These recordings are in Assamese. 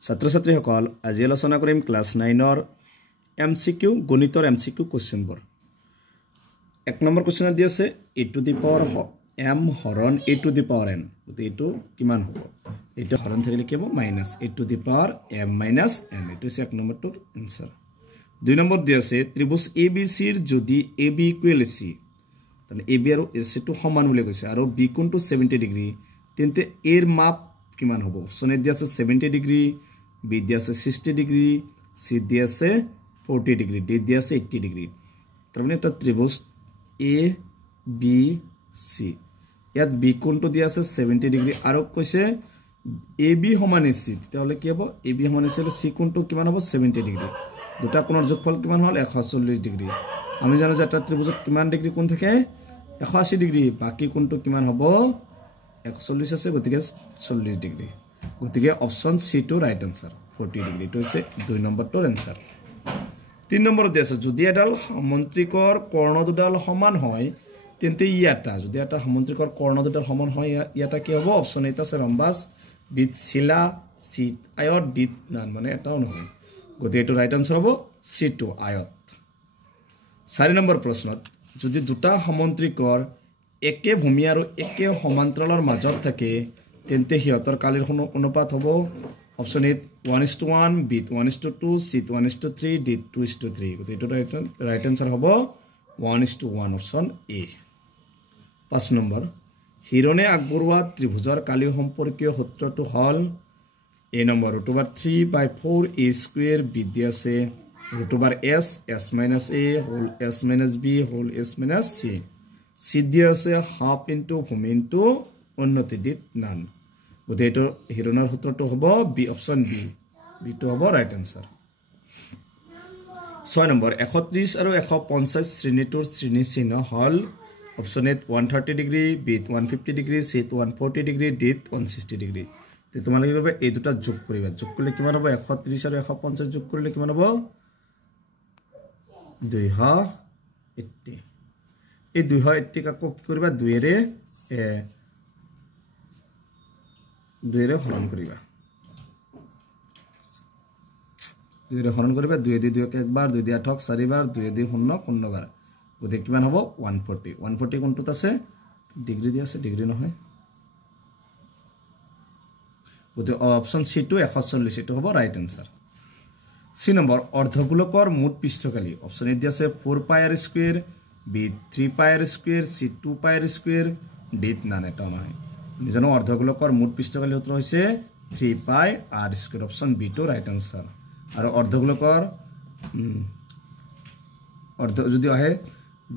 ছাত্ৰ ছাত্ৰীসকল আজি আলোচনা কৰিম ক্লাছ 9ৰ MCQ গণিতৰ MCQ কোৱেশ্চনবোৰ। 1 নম্বৰ কোৱেশ্চন দি আছে a to the power m হৰণ a to the power n, গতি এটো কিমান হ'ব? এটো হৰণ থাকিলে কি হ'ব? Minus a to the power m minus n, এটো হৈছে 1 নম্বৰটোৰ आंसर। 2 নম্বৰ দি আছে ত্ৰিভুজ ABC ৰ যদি AB ইকুৱেল AC, তাহলে AB আৰু AC টো সমান বুলি কৈছে আৰু B কোণটো 70 ডিগ্ৰী, তেন্তে A ৰ মাপ কিমান হ'ব? অপচন এ দি আছে 70 ডিগ্ৰী, B দি আছে 60 ডিগ্ৰী, C দি আছে 40 ডিগ্ৰী, D দি আছে 80 ডিগ্ৰী। তাৰ মানে এটা ত্ৰিভুজ A B C, ইয়াত B কোণটো দি আছে 70 ডিগ্ৰী আৰু কৈছে AB সমান AC, তেতিয়াহলে কি হ'ব? AB সমান AC আৰু C কোণটো কিমান হ'ব? 70 ডিগ্ৰী। দুটা কোণৰ যোগফল কিমান হ'ল? 140 ডিগ্ৰী। আমি জানো যে এটা ত্ৰিভুজত কিমান ডিগ্ৰী কোণ থাকে? 180 ডিগ্ৰী। বাকি কোণটো কিমান হ'ব? 140 আছে, গতিকে 40 ডিগ্ৰী। গতিকে অপশন সি টু ৰাইট আনসাৰ 40 ডিগ্ৰী। তো হৈছে 2 নম্বৰটোৰ আনসাৰ। 3 নম্বৰত আছে যদি এডাল সমান্তৰিকৰ কৰ্ণ দুডাল সমান হয় তেন্তে ইয়াটা, যদি এটা সমান্তৰিকৰ কৰ্ণ দুডাল সমান হয় ইয়াটা কি হ'ব? অপশন এটা আছে ৰম্বাস, বিত শিলা, সি আয়ত, ডিত নান, মানে এটাও নহয়। গতিকে এটো রাইট আনসার হ'ব সি টু আয়ত। 4 নম্বৰ প্ৰশ্নত যদি দুটা সমান্তৰিকৰ একে ভূমি আৰু একে সমান্তৰালৰ মাজত থাকে তেন্তে সিহঁতৰ কালিৰ অনুপাত হ'ব option A 1:1, B 1:2, C 1:3, D 2:3। গতিকে এটো রাইট আনসার হ'ব 1:1, অপশন এ। 5 নম্বৰ হিৰণে আগবঢ়োৱা ত্ৰিভুজৰ কালি সম্পৰ্কীয় সূত্ৰটো হ'ল A number √3/4 a square, B দি আছে √s s minus a whole s minus b whole s minus c, c দি আছে হাফ ইনটু ভূমি ইনটু উন্নতি ডিট নান। গতিকে এটো হিৰণৰ সূত্ৰটো হ'ব বি, অপশন বি, বি টো হ'ব ৰাইট আনসাৰ। 6 নম্বৰ 130 আৰু 150 শ্ৰেণীটোৰ শ্ৰেণী চিহ্ন হ'ল option A 130 degree, B 150 degree, C 140 degree, D 160 degree. তে তোমালোকে কৰিব এই দুটা যোগ কৰিবা, যোগ কৰিলে কিমান হ'ব? 130 আৰু 150 যোগ কৰিলে কিমান হ'ব? 280। এই 280 কাকো কি কৰিবা? 2 এৰে হৰণ কৰিবা, 2 এৰে হৰণ কৰিবা। 2 দি 2 একবাৰ, 2 দি 8 4 বাৰ, 2 দি 0 0 বাৰ। গতিকে কিমান হ'ব? 140। 140 কোনটোত আছে? ডিগ্ৰী দি আছে, ডিগ্ৰী নহয়। গতিকে অপশন সি টু 140, এটো হ'ব ৰাইট আনসাৰ। সি নম্বৰ অৰ্ধগোলকৰ মুঠ পৃষ্ঠকালি অপশন এ দি আছে 4πr square, B 3πr square, C 2πr square, D none, এটা নহয়। আমি জানো অৰ্ধগোলকৰ মুঠ পৃষ্ঠকালি সূত্ৰ হৈছে 3πr স্কয়াৰ, অপশন বি টো ৰাইট আনসাৰ। আৰু অৰ্ধগোলকৰ যদি আহে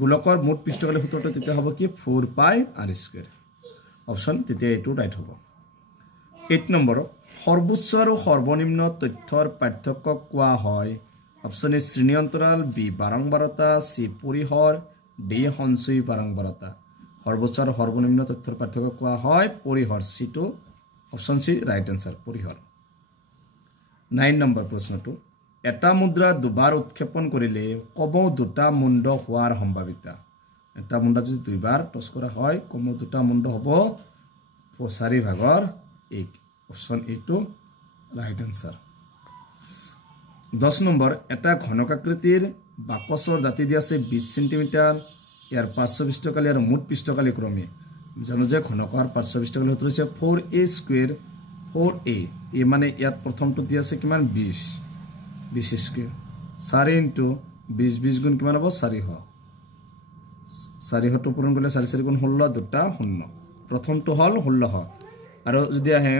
গোলকৰ মুঠ পৃষ্ঠকালি সূত্ৰটো তেতিয়া হ'ব কি? 4πr স্কয়াৰ, অপশন তেতিয়া এইটো ৰাইট হ'ব। 8 নম্বৰ সৰ্বোচ্চ আৰু সৰ্বনিম্ন তথ্যৰ পাৰ্থক্য কোৱা হয় অপশন এ শ্ৰেণী অন্তৰাল, বি বাৰম্বাৰতা, সি পৰিহৰ, ডি সঞ্চয়ী বাৰম্বাৰতা। সৰ্বোচ্চ আৰু সৰ্বনিম্ন তথ্যৰ পাৰ্থক্য কোৱা হয় পৰিহৰ, সি টু অপশন সি ৰাইট আনসাৰ পৰিহৰ। 9 নম্বৰ প্ৰশ্নটো এটা মুদ্ৰা দুবাৰ উৎক্ষেপণ কৰিলে কমেও দুটা মুণ্ড হোৱাৰ সম্ভাৱিতা। এটা মুণ্ড যদি দুইবাৰ টছ কৰা হয় কমেও দুটা মুণ্ড হ'ব 4/1, option A two right answer. 10 number এটা ঘনকাকৃতিৰ বাকচৰ দাঁতি দি আছে 20 সেন্টিমিটাৰ, ইয়াৰ পাৰ্শ্ব পৃষ্ঠকালি আৰু মুঠ পৃষ্ঠকালি ক্ৰমে। জানো যে ঘনকৰ পাৰ্শ্ব পৃষ্ঠকালি সূত্ৰ হৈছে 4a স্কয়াৰ 4a, এ মানে ইয়াত প্ৰথমটো দি আছে কিমান? 20 স্কয়াৰ, 4 ইনটু 20 20 গুণ কিমান হ'ব? 400। 400 টো পূৰণ কৰিলে 4 4 গুণ 16, দুটা 0। প্ৰথমটো হ'ল 1600 আৰু যদি আহে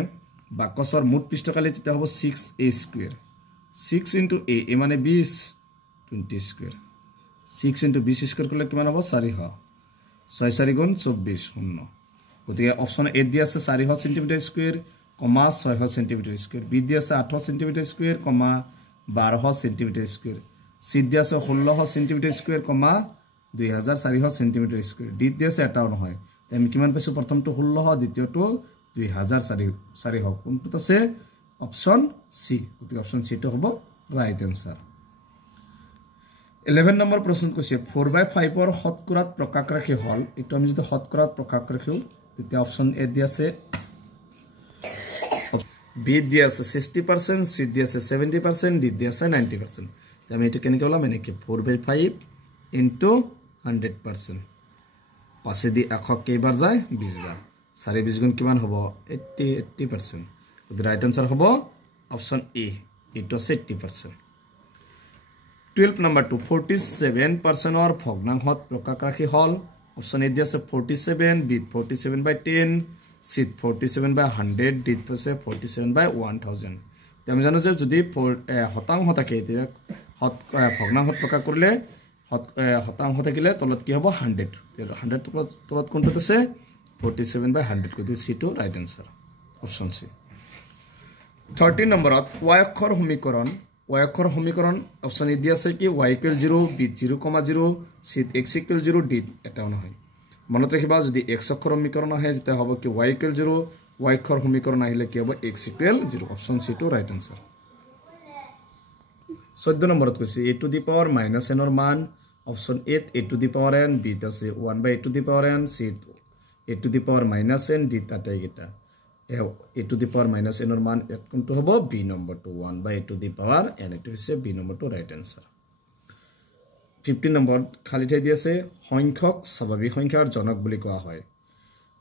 বাকচৰ মুঠ পৃষ্ঠকালি তেতিয়া হ'ব 6a স্কয়াৰ, 6 ইনটু a, এ মানে 20 20 স্কয়াৰ, 6 ইনটু 20 স্কয়াৰ কৰিলে কিমান হ'ব? 400, 6 4 গুণ 24 0। গতিকে অপশন এ দি আছে 400 centimetre square, 600 centimetre square, B দি আছে 800 centimetre square, 1200 centimetre square, C দি আছে 1600 centimetre square, 2400 centimetre square, D দি আছে এটাও নহয়। আমি কিমান পাইছো? প্ৰথমটো 1600, দ্বিতীয়টো 2400, কোনটোত আছে? অপশন সি। গতিকে অপশন সি টো হ'ব রাইট আনসার। 11 নম্বৰ প্ৰশ্ন কৈছে 4/5 শতকৰাত প্ৰকাশ ৰাখি হ'ল, এইটো আমি যদি শতকৰাত প্ৰকাশ ৰাখিও তেতিয়া অপশন এ দি আছে বি দিয়া আছে 60%, সি দিয়া আছে 70%, ডি দিয়া আছে 90%। আমি এটা কেনেকৈ ওলাম এনেকৈ 4/5 ইনটু 100%। 5 দি 100 কেইবাৰ যায় 20 বাৰ। 4 20 গুণ কিমান হ'ব 80%। গতিকে ৰাইট আনসাৰ হ'ব অপশন এ, এইটো আছে 80%। 12 নাম্বাৰ 2 47%ৰ ভগ্নাংশত প্ৰকাশ ৰাখি হল। অপশন এ দিয়া আছে 47, বি 47/10, সি 47/100, ডি আছে 47/1000। আমি জানো যে যদি শতাংশ থাকে তেতিয়া ভগ্নাংশত প্ৰকাশ কৰিলে শতাংশ থাকিলে তলত কি হ'ব 100। 100 তলত কোনটোত আছে 47/100। গতিকে সি টু ৰাইট আনসাৰ অপশন সি। 13 নম্বৰত y অক্ষৰ সমীকৰণ। y অক্ষৰ সমীকৰণ অপশন এ দিয়া আছে কি y = 0, b 0,0, c x = 0, d এটাও নহয়। মনত ৰাখিবা যদি x অক্ষৰ সমীকৰণ আহে যেতিয়া হ'ব কি y = 0, y অক্ষৰ সমীকৰণ আহিলে কি হ'ব x = 0। অপশন সি টু ৰাইট আনসাৰ। 14 নম্বৰত কৈছে a to the power -n ৰ মান। Option A a to the power n, b আছে 1/a to the power n, c a to the power -n, d তাতে এটা a to the power -n ৰ মান কোনটো হ'ব b নম্বৰটো 1/a to the power n, এটো হৈছে b নম্বৰটো ৰাইট আনসাৰ। 15 নম্বৰ খালি ঠাই দি আছে সংখ্যক স্বাভাৱিক সংখ্যাৰ জনক বুলি কোৱা হয়।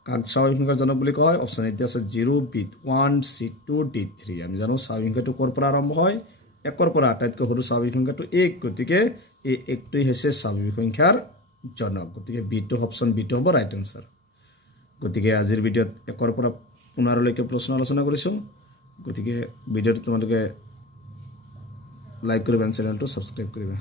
কাক স্বাভাৱিক সংখ্যাৰ জনক বুলি কোৱা হয়? অপশন এ দি আছে 0, b 1, c 2, d 3। আমি জানো স্বাভাৱিক সংখ্যাটো ক'ৰ পৰা আৰম্ভ হয় 1ৰ পৰা। আটাইতকৈ সৰু স্বাভাৱিক সংখ্যাটো 1, গতিকে এই 1টোই হৈছে স্বাভাৱিক সংখ্যাৰ জনক। গতিকে B two option B two হ'ব ৰাইট আনসাৰ। গতিকে আজিৰ ভিডিঅ'ত 1ৰ পৰা 15লৈকে প্ৰশ্ন আলোচনা কৰিছোঁ। গতিকে ভিডিঅ'টো তোমালোকে লাইক কৰিবা, চেনেলটো সাবস্ক্ৰাইব কৰিবা।